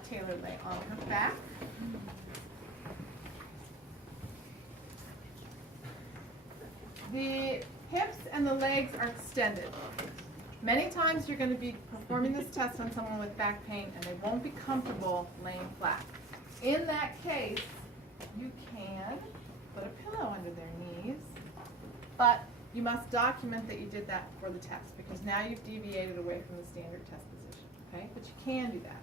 have Taylor lay on her back. The hips and the legs are extended. Many times you're going to be performing this test on someone with back pain and they won't be comfortable laying flat. In that case, you can put a pillow under their knees, but you must document that you did that for the test because now you've deviated away from the standard test position, okay? But you can do that.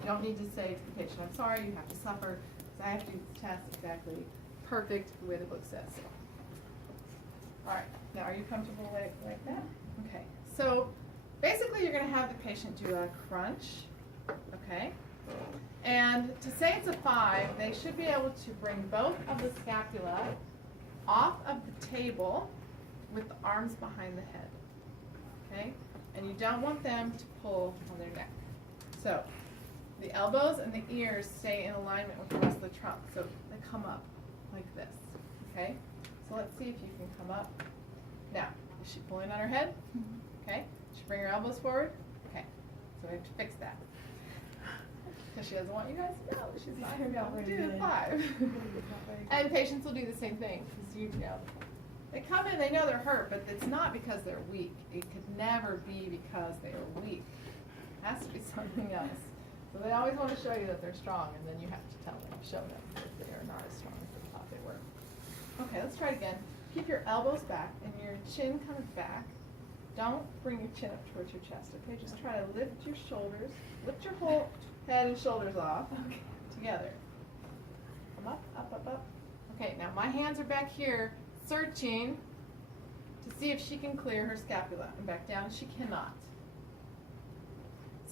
You don't need to say to the patient, I'm sorry, you have to suffer, because I have to do this test exactly perfect the way the book says. All right, now are you comfortable like that? Okay, so basically you're going to have the patient do a crunch, okay? And to say it's a 5, they should be able to bring both of the scapula off of the table with the arms behind the head, okay? And you don't want them to pull on their neck. So the elbows and the ears stay in alignment with the rest of the trunk, so they come up like this, okay? So let's see if you can come up. Now, is she pulling on her head? Okay. She bring her elbows forward? Okay. So we have to fix that. Because she doesn't want you guys to know she's not going to be able to do the 5. And patients will do the same thing. Because you know, they come in, they know they're hurt, but it's not because they're weak. It could never be because they are weak. It has to be something else. So they always want to show you that they're strong, and then you have to tell them, show them that they are not as strong as they thought they were. Okay, let's try it again. Keep your elbows back and your chin kind of back. Don't bring your chin up towards your chest, okay? Just try to lift your shoulders, lift your whole head and shoulders off together. Come up, up, up, up. Okay, now my hands are back here searching to see if she can clear her scapula. And back down, she cannot.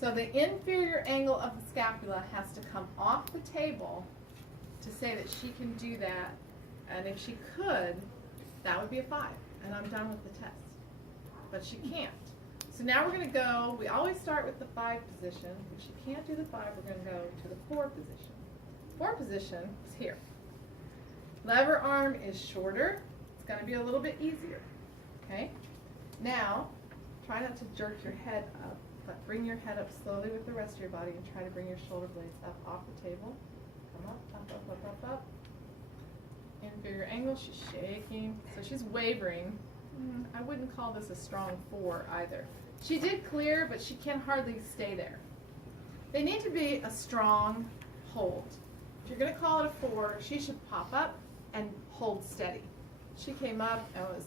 So the inferior angle of the scapula has to come off the table to say that she can do that. And if she could, that would be a 5, and I'm done with the test. But she can't. So now we're going to go, we always start with the 5 position. If she can't do the 5, we're going to go to the 4 position. 4 position is here. Lever arm is shorter. It's going to be a little bit easier. Okay? Now, try not to jerk your head up, but bring your head up slowly with the rest of your body and try to bring your shoulder blades up off the table. Come up, up, up, up, up, up. Inferior angle, she's shaking, so she's wavering. I wouldn't call this a strong 4 either. She did clear, but she can hardly stay there. They need to be a strong hold. If you're going to call it a 4, she should pop up and hold steady. She came up and was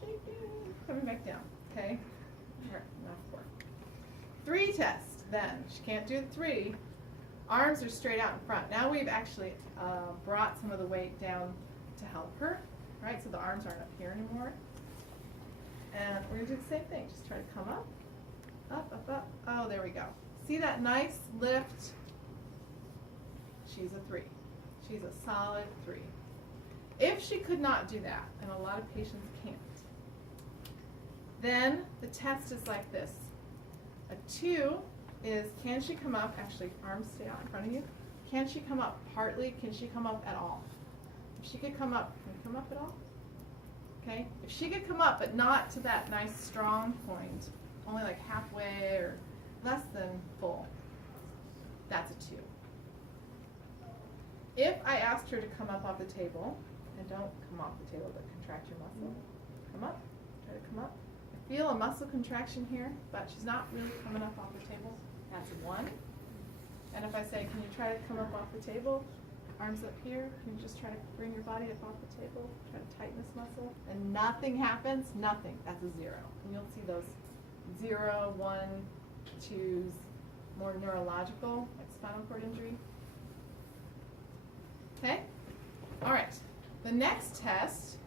shaking, coming back down, okay? All right, now 4. 3 test, then. She can't do the 3. Arms are straight out in front. Now we've actually brought some of the weight down to help her, right? So the arms aren't up here anymore. And we're going to do the same thing. Just try to come up, up, up, up. Oh, there we go. See that nice lift? She's a 3. She's a solid 3. If she could not do that, and a lot of patients can't, then the test is like this. A 2 is, can she come up, actually arms stay out in front of you, can she come up partly, can she come up at all? If she could come up, can you come up at all? Okay, if she could come up but not to that nice strong point, only like halfway or less than full, that's a 2. If I asked her to come up off the table, and don't come off the table but contract your muscle, come up, try to come up. I feel a muscle contraction here, but she's not really coming up off the table. That's 1. And if I say, can you try to come up off the table? Arms up here. Can you just try to bring your body up off the table? Try to tighten this muscle. And nothing happens? Nothing. That's a 0. And you'll see those 0, 1, 2s, more neurological, like spinal cord injury. Okay? All right. The next test